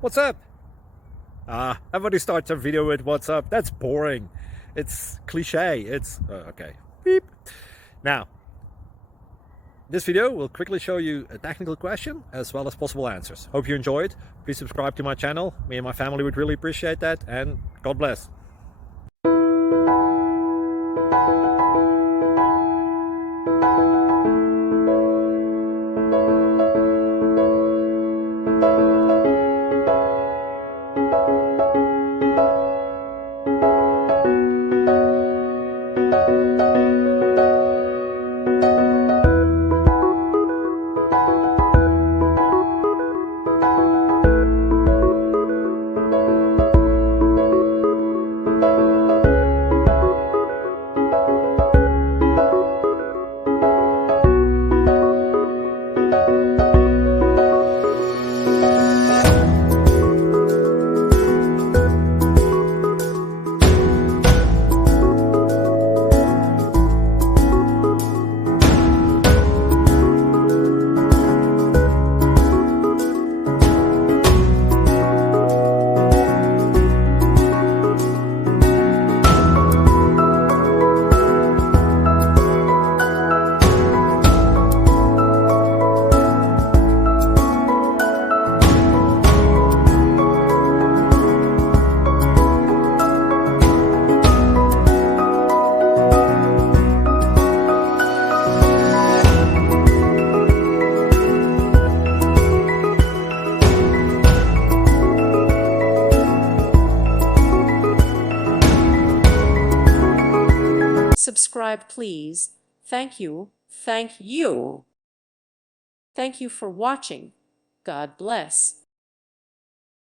What's up? Everybody starts a video with what's up. That's boring. It's cliche. It's okay. Beep. Now, this video will quickly show you a technical question as well as possible answers. Hope you enjoyed. Please subscribe to my channel. Me and my family would really appreciate that, and God bless. Subscribe, please. Thank you. Thank you. Thank you for watching. God bless.